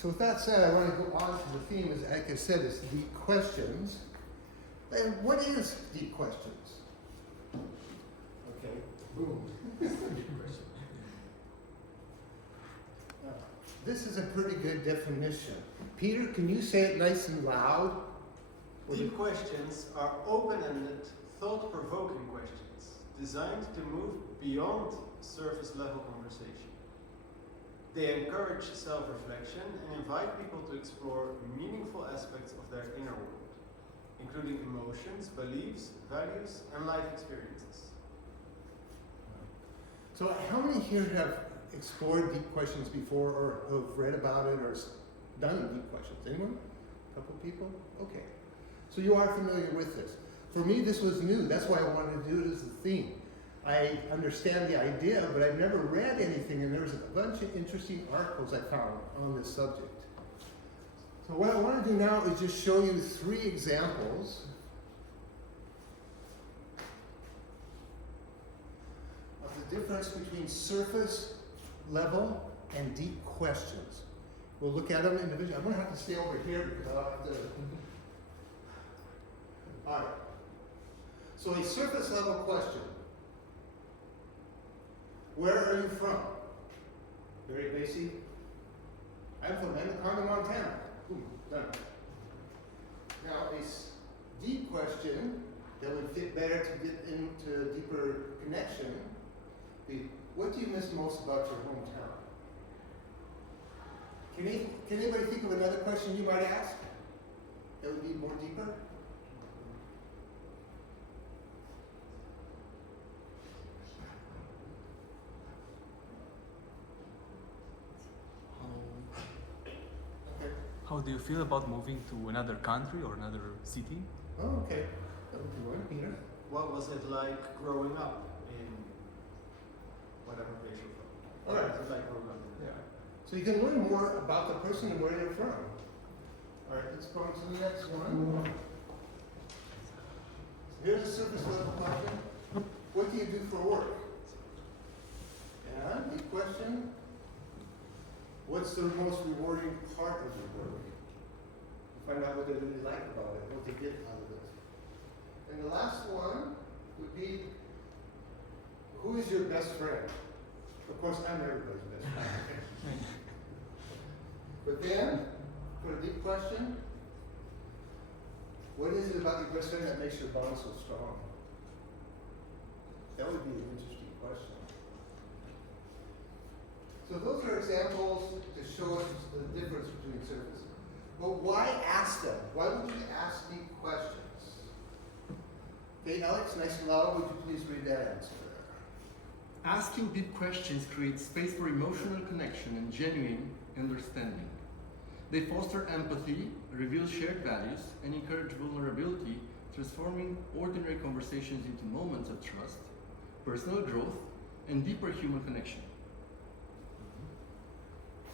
So with that said, I want to go on to the theme, as like I said, is deep questions. And what is deep questions? Okay, boom. This is a pretty good definition. Peter, can you say it nice and loud? Deep questions are open-ended, thought-provoking questions designed to move beyond surface-level conversation. They encourage self-reflection and invite people to explore meaningful aspects of their inner world, including emotions, beliefs, values, and life experiences. So how many here have explored deep questions before, or have read about it, or done deep questions? Anyone? A couple people? Okay. So you are familiar with this. For me, this was new. That's why I wanted to do it as a theme. I understand the idea, but I've never read anything, and there's a bunch of interesting articles I found on this subject. So what I want to do now is just show you 3 examples of the difference between surface level and deep questions. We'll look at them individually. I'm going to have to stay over here because I'll have to. All right. So a surface level question. Where are you from? Very basic. I'm from Anaconda, Montana. Boom, done. Now a deep question that would fit better to get into a deeper connection. What do you miss most about your hometown? Can anybody think of another question you might ask that would be more deeper? Okay. How do you feel about moving to another country or another city? Oh, okay. That would be one, Peter. What was it like growing up in whatever place you're from? All right. What was it like growing up in Yeah. So you can learn more about the person and where they're from. All right, let's go on to the next one. So here's a surface level question. What do you do for work? And the question, what's the most rewarding part of your work? Find out what they really like about it, what they get out of it. And the last one would be, who is your best friend? Of course, I'm everybody's best friend. But then, for a deep question, what is it about your best friend that makes your bond so strong? That would be an interesting question. So those are examples to show us the difference between surfaces. But why ask them? Why would you ask deep questions? Okay, Alex, nice and loud, would you please read that answer? Asking deep questions creates space for emotional connection and genuine understanding. They foster empathy, reveal shared values, and encourage vulnerability, transforming ordinary conversations into moments of trust, personal growth, and deeper human connection.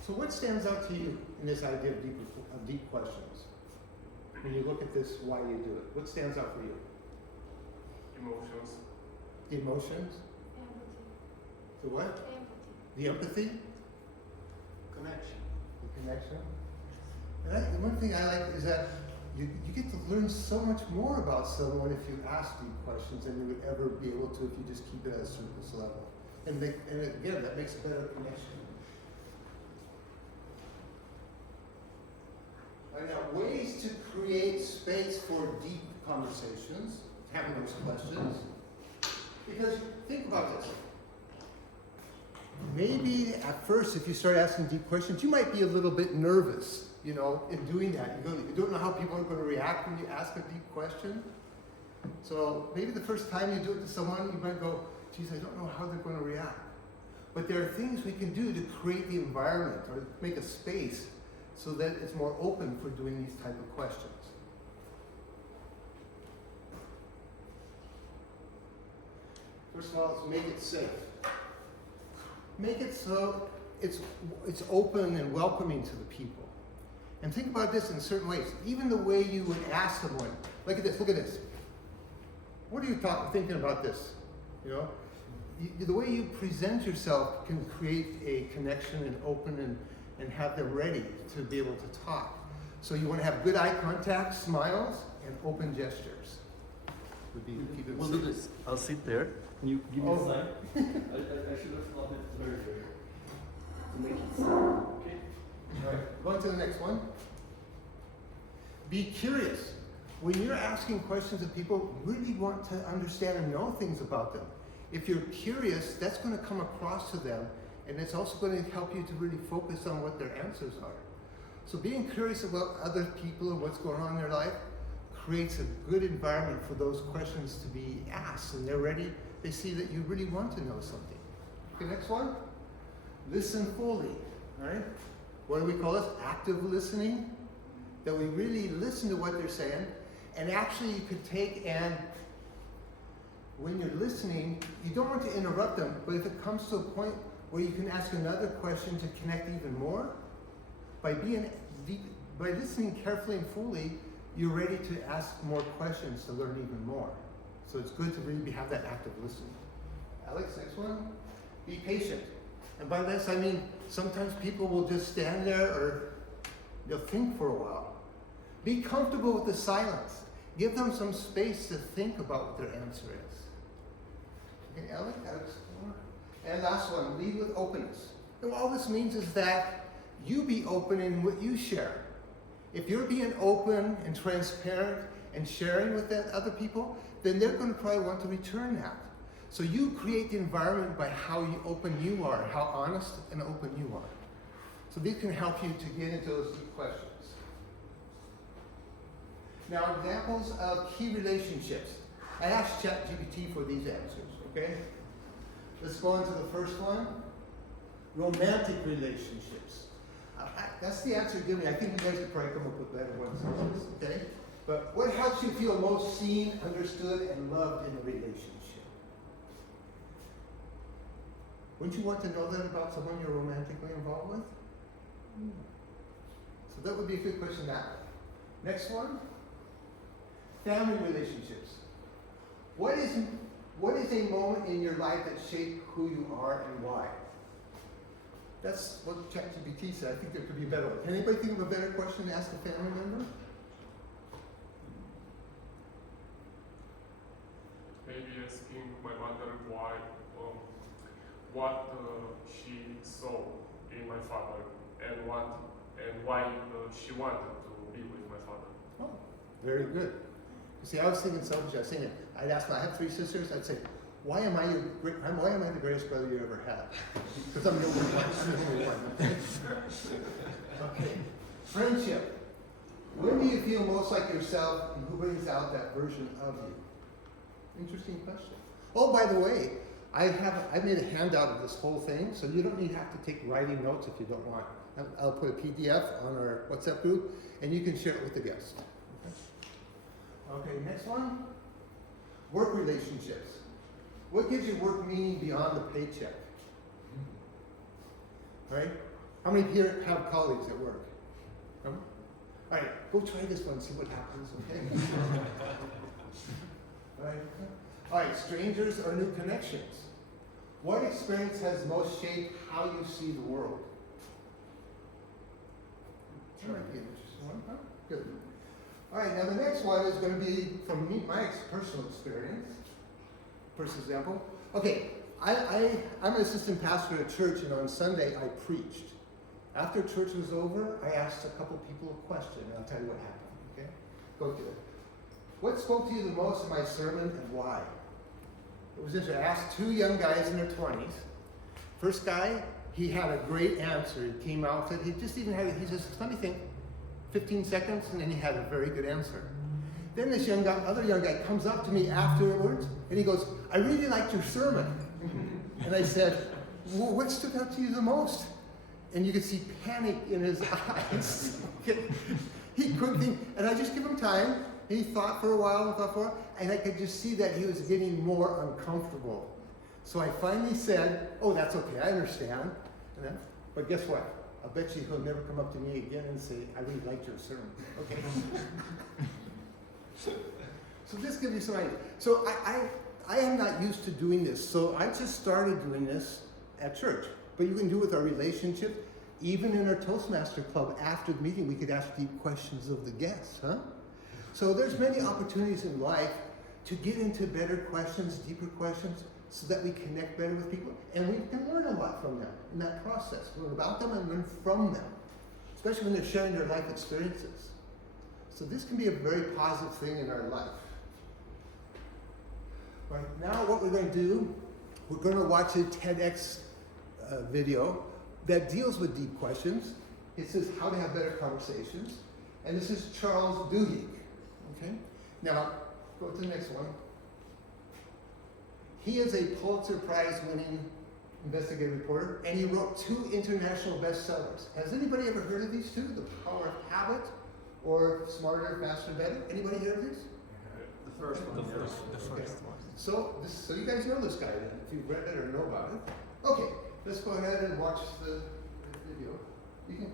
So what stands out to you in this idea of deep questions? When you look at this, why you do it? What stands out for you? Emotions. The emotions? Empathy. The what? Empathy. The empathy? Connection. The connection? And one thing I like is that you get to learn so much more about someone if you ask deep questions than you would ever be able to if you just keep it at a surface level. And again, that makes a better connection. Now, ways to create space for deep conversations, having those questions. Because think about this. Maybe at first, if you start asking deep questions, you might be a little bit nervous, in doing that. You don't know how people are going to react when you ask a deep question. So maybe the first time you do it to someone, you might go, geez, I don't know how they're going to react. But there are things we can do to create the environment or make a space so that it's more open for doing these type of questions. First of all, let's make it safe. Make it so it's open and welcoming to the people. And think about this in certain ways. Even the way you would ask someone, look at this. What are you thinking about this? The way you present yourself can create a connection and open and have them ready to be able to talk. So you want to have good eye contact, smiles, and open gestures. Would be keep it We'll safe. do this. I'll sit there. Can you give me Oh. a sign? I should have thought it earlier to make it sound. Okay. All right, go on to the next one. Be curious. When you're asking questions of people, really want to understand and know things about them. If you're curious, that's going to come across to them, and it's also going to help you to really focus on what their answers are. So being curious about other people and what's going on in their life creates a good environment for those questions to be asked, and they're ready. They see that you really want to know something. Okay, next one. Listen fully. All right. What do we call this? Active listening. That we really listen to what they're saying, and actually you could take and when you're listening, you don't want to interrupt them, but if it comes to a point where you can ask another question to connect even more, by listening carefully and fully, you're ready to ask more questions to learn even more. So it's good to really have that active listening. Alex, next one. Be patient. And by this I mean sometimes people will just stand there or they'll think for a while. Be comfortable with the silence. Give them some space to think about what their answer is. Okay, Alex? And last one, lead with openness. And all this means is that you be open in what you share. If you're being open and transparent and sharing with that other people, then they're going to probably want to return that. So you create the environment by how open you are, how honest and open you are. So these can help you to get into those deep questions. Now, examples of key relationships. I asked ChatGPT for these answers, okay? Let's go on to the first one. Romantic relationships. That's the answer give me. I think you guys could probably come up with better ones than this, okay? But what helps you feel most seen, understood, and loved in a relationship? Wouldn't you want to know that about someone you're romantically involved with? So that would be a good question that way. Next one. Family relationships. What is a moment in your life that shaped who you are and why? That's what ChatGPT said. I think there could be a better one. Can anybody think of a better question to ask a family member? Maybe asking my mother why, what she saw in my father, and why she wanted to be with my father. Oh, very good. You see, I was thinking selfish. I was thinking, I'd ask. I have 3 sisters. I'd say, why am I the greatest brother you ever had? Because I'm the only one. I'm the only one. Okay. Friendship. When do you feel most like yourself, and who brings out that version of you? Interesting question. Oh, by the way, I made a handout of this whole thing, so you don't have to take writing notes if you don't want. I'll put a PDF on our WhatsApp group, and you can share it with the guests. Okay, next one. Work relationships. What gives your work meaning beyond the paycheck? All right? How many here have colleagues at work? All right, go try this one, see what happens, okay? All right, strangers or new connections. What experience has most shaped how you see the world? That might be an interesting one, huh? Good. All right, now the next one is going to be from me, my personal experience. First example. Okay, I'm an assistant pastor at church, and on Sunday I preached. After church was over, I asked a couple people a question, and I'll tell you what happened, okay? Go to it. What spoke to you the most in my sermon, and why? It was interesting. I asked 2 young guys in their 20s. First guy, he had a great answer. He came out with it. He just let me think, 15 seconds, and then he had a very good answer. Then this other young guy comes up to me afterwards, and he goes, I really liked your sermon. And I said, well, what stood out to you the most? And you could see panic in his eyes. He couldn't think, and I just give him time. He thought for a while, and I could just see that he was getting more uncomfortable. So I finally said, oh, that's okay, I understand. But guess what? I bet you he'll never come up to me again and say, I really liked your sermon. Okay. So this gives you some idea. So I am not used to doing this, so I just started doing this at church. But you can do it with our relationship. Even in our Toastmaster Club, after the meeting, we could ask deep questions of the guests, huh? So there's many opportunities in life to get into better questions, deeper questions, so that we connect better with people, and we can learn a lot from them in that process. Learn about them and learn from them, especially when they're sharing their life experiences. So this can be a very positive thing in our life. Right, now what we're going to do, we're going to watch a TEDx video that deals with deep questions. It says how to have better conversations. And this is Charles Duhigg. Okay? Now, go to the next one. He is a Pulitzer Prize winning investigative reporter, and he wrote 2 international bestsellers. Has anybody ever heard of these 2? The Power of Habit or Smarter, Faster, Better? Anybody heard of these? The first one. The first one. So you guys know this guy then, if you've read it or know about it. Okay, let's go ahead and watch the video. You can